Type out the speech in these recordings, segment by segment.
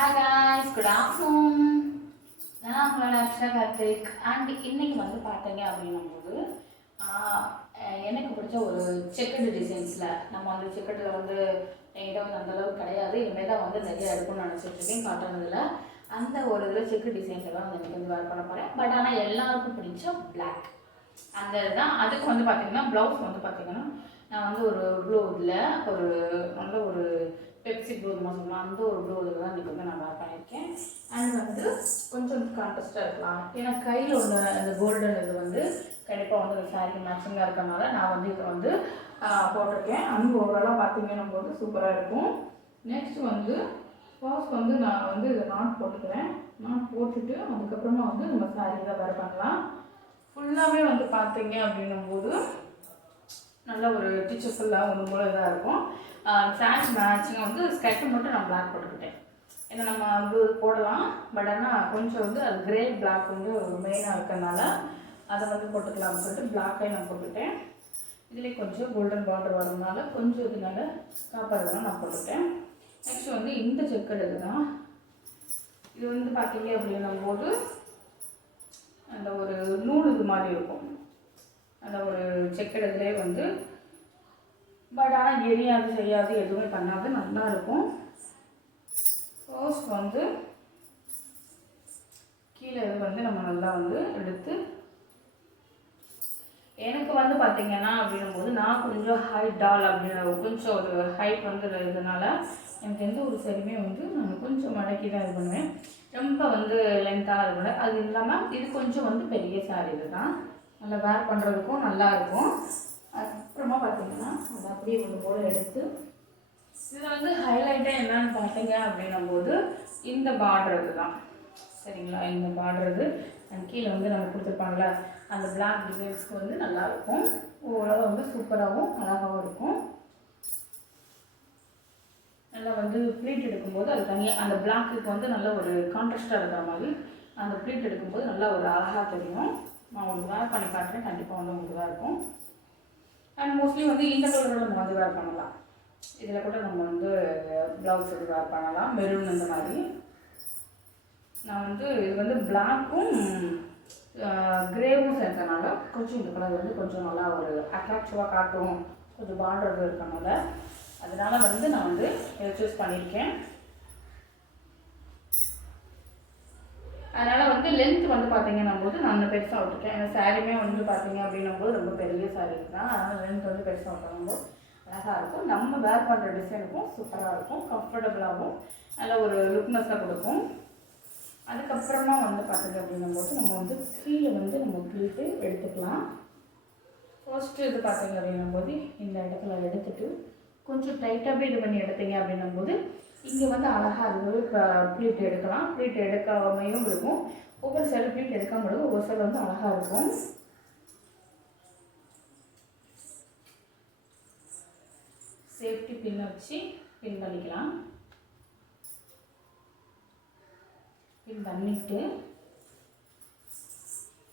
Hi guys, good afternoon. நான் உங்களோட Akshaya Karthik and இன்னைக்கு வந்து பார்த்தீங்க அப்படின்னும்போது எனக்கு பிடிச்ச ஒரு செக்கடு டிசைன்ஸில் நம்ம வந்து செக்கடில் வந்து என்கிட்ட வந்து அந்தளவுக்கு கிடையாது. இனிமேல் தான் வந்து நிறைய எடுக்கணும்னு நினச்சிட்ருக்கேன் காட்டனதில். அந்த ஒரு இதில் செக்கு டிசைன்ஸில் தான் வந்து எனக்கு வந்து வேர் பண்ண போகிறேன். பட் ஆனால் எல்லாருக்கும் பிடிச்ச பிளாக் அந்த இதுதான். அதுக்கு வந்து பார்த்தீங்கன்னா ப்ளவுஸ் வந்து பார்த்தீங்கன்னா நான் வந்து ஒரு ப்ளூவில் ஒரு நல்ல ஒரு பெப்சி ப்ளூ சொல்லலாம் அந்த ஒரு ப்ளூ இதில் தான் இன்றைக்கி வந்து நான் வேர் பண்ணியிருக்கேன். அண்ட் வந்து கொஞ்சம் கான்ட்ராஸ்டாக இருக்கலாம். ஏன்னா கையில் உள்ள அந்த கோல்டன் இது வந்து கண்டிப்பாக வந்து ஒரு சாரி மேட்சிங்காக இருக்கனால நான் வந்து இதை வந்து போட்டிருக்கேன். அங்கே ஓவராலாக பார்த்தீங்கன்னும் போது சூப்பராக இருக்கும். நெக்ஸ்ட் வந்து ஃபர்ஸ்ட் வந்து நான் வந்து இதை நாட் போட்டுக்கிறேன். நாட் போட்டுட்டு அதுக்கப்புறமா வந்து நம்ம சாரி தான் வேர் பண்ணலாம். ஃபுல்லாகவே வந்து பார்த்தீங்க அப்படின்னும்போது நல்ல ஒரு டிச்சர் ஃபுல்லாக ஒன்று போல இதாக இருக்கும். சாரி மேட்சிங்காக வந்து ஸ்கர்ட்டு மட்டும் நான் பிளாக் போட்டுக்கிட்டேன். ஏன்னா நம்ம ப்ளூ போடலாம், பட் ஆனால் கொஞ்சம் வந்து அது கிரே பிளாக் வந்து மெயினாக இருக்கிறதுனால அதை வந்து போட்டுக்கலாம்னு சொல்லிட்டு பிளாக்கே நான் போட்டுக்கிட்டேன். இதுலேயே கொஞ்சம் கோல்டன் பார்டர் வரதுனால கொஞ்சம் இதனால காப்பாடுதான் நான் போட்டுக்கிட்டேன். நெக்ஸ்ட் வந்து இந்த செக்கர் இதுதான். இது வந்து பார்த்தீங்க அப்படின்னும் போது அந்த ஒரு நூல் இது மாதிரி இருக்கும். அந்த ஒரு செக்கடத்துலேயே வந்து பட் ஆனால் எரியாது செய்யாது எதுவுமே பண்ணாது நல்லா இருக்கும். ஃபர்ஸ்ட் வந்து கீழே இது வந்து நம்ம நல்லா வந்து எடுத்து எனக்கு வந்து பார்த்தீங்கன்னா அப்படின்னும்போது நான் கொஞ்சம் ஹைட் டால் அப்படின்னு கொஞ்சம் ஒரு ஹைட் வந்து இதனால எனக்கு எந்த ஒரு சரியுமே வந்து நான் கொஞ்சம் மடக்கி தான் இது பண்ணுவேன். ரொம்ப வந்து லென்த்தாக இருக்கணும். அது இல்லாமல் இது கொஞ்சம் வந்து பெரிய சாரி இது தான் நல்லா வேர் பண்ணுறதுக்கும் நல்லாயிருக்கும். அதுக்கப்புறமா பார்த்தீங்கன்னா அதை அப்படியே ஒன்று போல் எடுத்து இதில் வந்து ஹைலைட்டே என்னன்னு பார்த்தீங்க அப்படின்னும்போது இந்த பார்டர் தான் சரிங்களா. இந்த பார்டர் இது அண்ட் கீழே வந்து நம்ம கொடுத்துருப்பாங்கள அந்த பிளாக் டிசைன்ஸ்க்கு வந்து நல்லாயிருக்கும். ஓரளவு வந்து சூப்பராகவும் அழகாகவும் இருக்கும். நல்லா வந்து ப்ளீட் எடுக்கும்போது அது தனியாக அந்த பிளாக்குக்கு வந்து நல்ல ஒரு கான்ட்ராஸ்டாக இருக்கிற மாதிரி அந்த ப்ளீட் எடுக்கும்போது நல்லா ஒரு அழகாக தெரியும். நான் உங்களுக்கு வேர் பண்ணி காட்டுறேன். கண்டிப்பாக வந்து உங்களுக்கு தான் இருக்கும். அண்ட் மோஸ்ட்லி வந்து இந்த கலரோட நம்ம வந்து வேர் பண்ணலாம். இதில் கூட நம்ம வந்து ப்ளவுஸ் இது வேர் பண்ணலாம். மெரூன் இந்த மாதிரி நான் வந்து இது வந்து பிளாக்கும் கிரேவும் சேர்த்தனால கொஞ்சம் இந்த கலர் வந்து கொஞ்சம் நல்லா ஒரு அட்ராக்டிவாக காட்டும். கொஞ்சம் பார்டர் இருக்கனால அதனால் வந்து நான் வந்து இதை சூஸ் பண்ணியிருக்கேன். அதனால் வந்து லென்த் வந்து பார்த்தீங்கன்னா போது நான் அந்த பெருசாக விட்டுருக்கேன். அந்த சாரியுமே வந்து பார்த்தீங்க அப்படின்னும்போது ரொம்ப பெரிய சாரி தான். அதனால் லென்த் வந்து பெருசாக விட்டுரும்போது அழகாக இருக்கும். நம்ம வேர் பண்ணுற டிசைனுக்கும் சூப்பராக இருக்கும். கம்ஃபர்டபுளாகவும் நல்ல ஒரு லுக்னஸாக கொடுக்கும். அதுக்கப்புறமா வந்து பார்த்தீங்க அப்படின்னும்போது நம்ம வந்து கீழே வந்து நம்ம ப்ளீட்டு எடுத்துக்கலாம். ஃபர்ஸ்ட்டு இது பார்த்தீங்க அப்படின்னும்போது இந்த இடத்துல எடுத்துகிட்டு கொஞ்சம் டைட்டாகவே இது பண்ணி எடுத்தீங்க அப்படின்னும்போது இங்கே வந்து அழகாக அது ப்ளீட் எடுக்கலாம். ப்ளீட் எடுக்காமையும் இருக்கும். ஒவ்வொரு சைடு ப்ளீட் எடுக்காமல் இருக்கும். ஒவ்வொரு சைடு வந்து அழகாக இருக்கும். சேஃப்டி பின் வச்சு பின் பண்ணிக்கலாம். பின் பண்ணிவிட்டு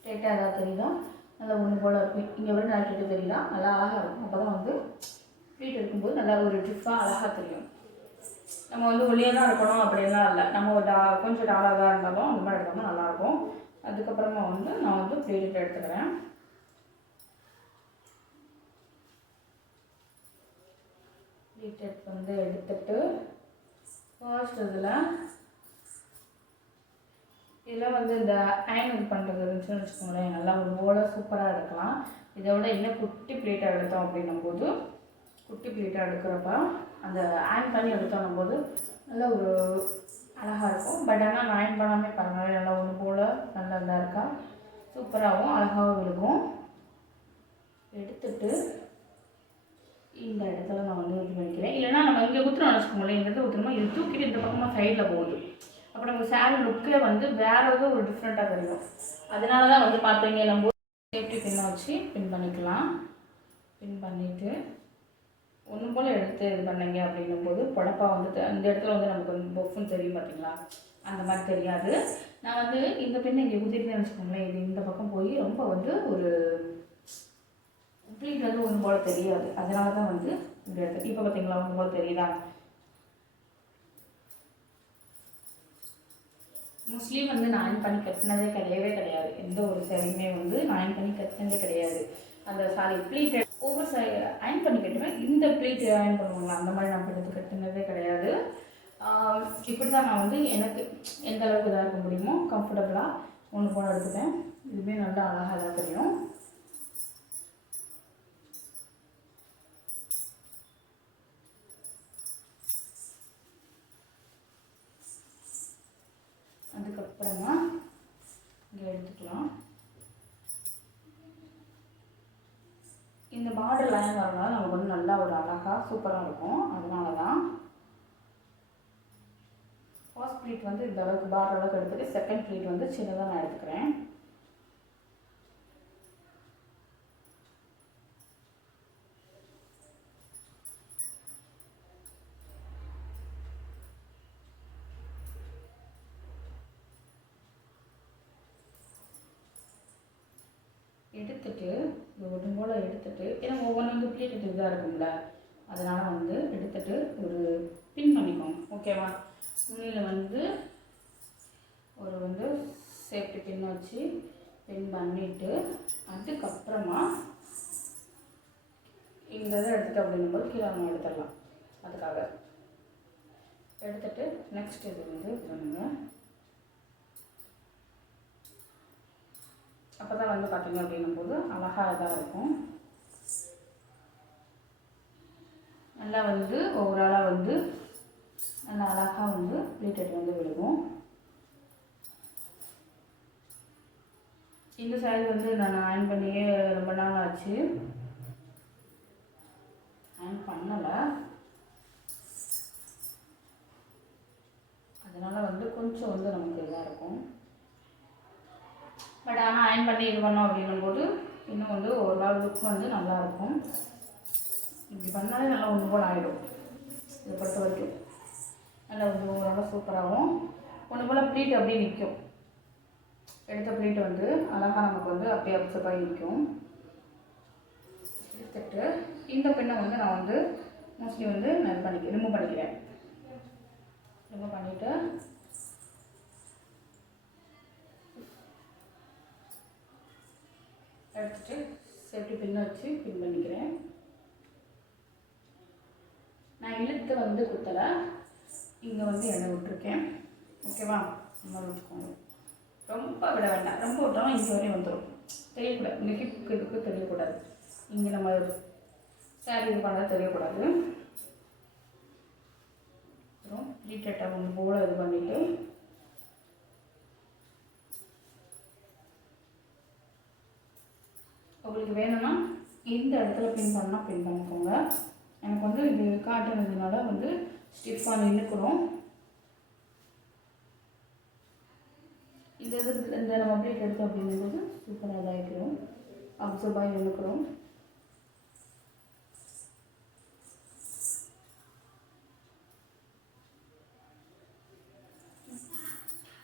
டைட்டாக ஏதாவது தெரியுதா நல்லா ஒன்று போல் இருக்கும். இங்கே விட நல்லா டைட்டாக தெரியுதா நல்லா அழகாக இருக்கும். அப்போ தான் வந்து ப்ளீட் எடுக்கும்போது நல்லா ஒரு டிஃபாக அழகாக தெரியும். நம்ம வந்து ஒல்லியாக தான் இருக்கணும் அப்படின்லாம் இல்லை. நம்ம ஒரு கொஞ்சம் டாலாக தான் இருந்தாலும் அந்த மாதிரி எடுத்தோம்னா நல்லாயிருக்கும். அதுக்கப்புறமா வந்து நான் வந்து ப்ளீட் எடுத்துக்கிறேன். ப்ளீட் வந்து எடுத்துட்டு ஃபர்ஸ்ட் இதில் வந்து இந்த அயன் இது பண்ணுறது இருந்துச்சுன்னு வச்சுக்கோங்களேன் நல்லா ஒரு ஓலை சூப்பராக எடுக்கலாம். இதை விட இன்னும் குட்டி ப்ளீட்டாக எடுத்தோம் அப்படின்னும் போது குட்டி ப்ளீட்டாக எடுக்கிறப்ப அந்த அயன் பண்ணி எடுத்தோம் போது நல்லா ஒரு அழகாக இருக்கும். பட் ஆனால் நான் அயன் பண்ணாமே பாருங்கள் நல்லா ஒன்று போல் நல்லா இதாக இருக்கா சூப்பராகவும் அழகாகவும் இருக்கும். எடுத்துட்டு இந்த இடத்துல நான் வந்து இது பண்ணிக்கிறேன். இல்லைனா நம்ம இங்கே ஊற்றுறோம்னு வச்சுக்கோங்களேன். இந்த இடத்துல ஊற்றுறோமா இது தூக்கிட்டு இந்த பக்கமாக சைடில் போகுது. அப்போ நம்ம சாரி லுக்கில் வந்து வேறு ஏதோ ஒரு டிஃப்ரெண்ட்டாக தெரியும். அதனால தான் வந்து பார்த்தீங்க நம்ம சேஃப்டி பின்னை வச்சு பின் பண்ணிக்கலாம். பின் பண்ணிவிட்டு ஒன்று போல் எடுத்து இது பண்ணிங்க அப்படின்னும்போது புடப்பா வந்து அந்த இடத்துல வந்து நமக்கு வந்து பொஃப்னு தெரியும் பார்த்தீங்களா அந்த மாதிரி தெரியாது. நான் வந்து இந்த பின்னை இங்கே குதிரின்னு வச்சுக்கோங்களேன். இது இந்த பக்கம் போய் ரொம்ப வந்து ஒரு ப்ளீட் வந்து ஒன்று போல் தெரியாது. அதனால தான் வந்து இந்த இடத்துல இப்போ பார்த்தீங்களா ஒன்று போல் தெரியுதா மோஸ்ட்லி வந்து நான் அயன் பண்ணி கட்டினதே கிடையாது. எந்த ஒரு சேரீயுமே வந்து நான் அயன் பண்ணி கட்டினதே கிடையாது. அந்த சாரி ப்ளீட் ஒவ்வொரு அயன் பண்ணி கட்டுவேன். இந்த ப்ளீட் அயன் பண்ணுவாங்களா அந்த மாதிரி நான் எடுத்து கட்டினதே கிடையாது. இப்படி தான் நான் வந்து எனக்கு எந்த அளவுக்கு இதாக இருக்க முடியுமோ கம்ஃபர்டபுளாக ஒன்று போல எடுத்துட்டேன். இதுவுமே நல்லா அழகாக தான் தெரியும். அதுக்கப்புறமா இங்கே எடுத்துக்கலாம். இந்த பார்டர் லைன் வரனால நமக்கு வந்து நல்லா ஒரு அழகாக சூப்பராக இருக்கும். அதனால தான் ஃபர்ஸ்ட் ப்ளீட் வந்து இந்த அளவுக்கு பார்டர் அளவுக்கு எடுத்துகிட்டு செகண்ட் ப்ளீட் வந்து சின்னதாக நான் எடுத்துக்கிறேன். எடுத்துட்டு ஒன்று போல் எடுத்துட்டு ஏன்னா ஒவ்வொன்று வந்து ப்ளீட் இதாக இருக்கும்ல, அதனால் வந்து எடுத்துட்டு ஒரு பின் பண்ணிக்கோங்க. ஓகேவா? முன்னில் வந்து ஒரு வந்து சேஃப்டி பின் வச்சு பின் பண்ணிவிட்டு அதுக்கப்புறமா இந்த இதை எடுத்துகிட்டு அப்படிங்கும்போது கீழே நம்ம எடுத்துடலாம். அதுக்காக எடுத்துகிட்டு நெக்ஸ்ட் இது வந்து பண்ணுங்க. அப்போ தான் வந்து பார்த்திங்க அப்படிங்கும்போது அழகாக இதாக இருக்கும். நல்லா வந்து ஓவராலாக வந்து நல்லா அழகாக வந்து ப்ளீட்டட் வந்து விழுகும். இந்த சாரி வந்து நான் அயன் பண்ணியே ரொம்ப நாள் ஆச்சு, அயன் பண்ணலை. அதனால் வந்து கொஞ்சம் வந்து நமக்கு இதாக இருக்கும். பட் ஆனால் அயன் பண்ணி இது பண்ணோம் அப்படின்னும்போது இன்னும் வந்து ஒரு நாள் லுக் வந்து நல்லாயிருக்கும். இப்படி பண்ணாலே நல்லா ஒன்று போல் ஆகிடும். இதை பொறுத்த வரைக்கும் நல்லா வந்து ஓரளவு சூப்பராகவும் ஒன்று போல் ப்ளீட் அப்படியே நிற்கும். எடுத்த ப்ளீட் வந்து அழகாக நமக்கு வந்து அப்படியே அப்சர்வ் ஆகி நிற்கும். எடுத்துட்டு இந்த பெண்ணை வந்து நான் வந்து மோஸ்ட்லி வந்து நான் ரிமூவ் பண்ணிக்கிறேன். ரிமூவ் பண்ணிவிட்டு எடுத்துட்டு சேஃப்டி பின்னை வச்சு பின் பண்ணிக்கிறேன். நான் இழுத்து வந்து குத்தலை, இங்கே வந்து எண்ணெய் விட்டுருக்கேன். ஓகேவா? இந்த மாதிரி விட்டுக்கோங்க. ரொம்ப விட வேண்டாம். ரொம்ப விட்டாலும் இங்கே வரையும் வந்துடும். தெரியக்கூடாது. இந்த ஹிப்புக்கு இதுக்கு தெரியக்கூடாது. இங்கே நம்ம சாரி இது பண்ணால் தெரியக்கூடாது. அப்புறம் ப்ளீட்டட்டை ஒன்று போல் இது பண்ணிவிட்டு உங்களுக்கு வேணும்னா இந்த இடத்துல பின் பண்ணால் பின் பண்ணிக்கோங்க. எனக்கு வந்து இது காட்டுனதுனால வந்து ஸ்டிஃபாக நின்றுக்கிறோம். இந்த நம்ம ப்ளீட் எடுத்தோம் அப்படிங்கும்போது சூப்பராக இதாகிக்கிறோம், அப்சர்வ் ஆகி நின்றுக்கிறோம்.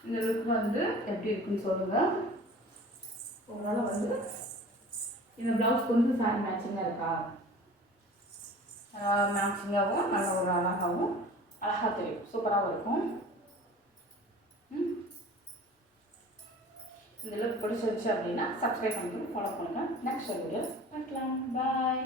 இந்த லுக் வந்து எப்படி இருக்குன்னு சொல்லுங்கள். உங்களால் வந்து இந்த ப்ளவுஸ்க்கு வந்து சாரி மேட்சிங்காக இருக்கா? மேட்சிங்காகவும் நல்ல ஒரு அழகாகவும் அழகாக தெரியும், சூப்பராகவும் இருக்கும். இந்த லுக் பிடிச்சிருச்சு அப்படின்னா சப்ஸ்கிரைப் பண்ணி ஃபாலோ பண்ணுங்கள். நெக்ஸ்ட் வீடியோ பார்க்கலாம். பாய்.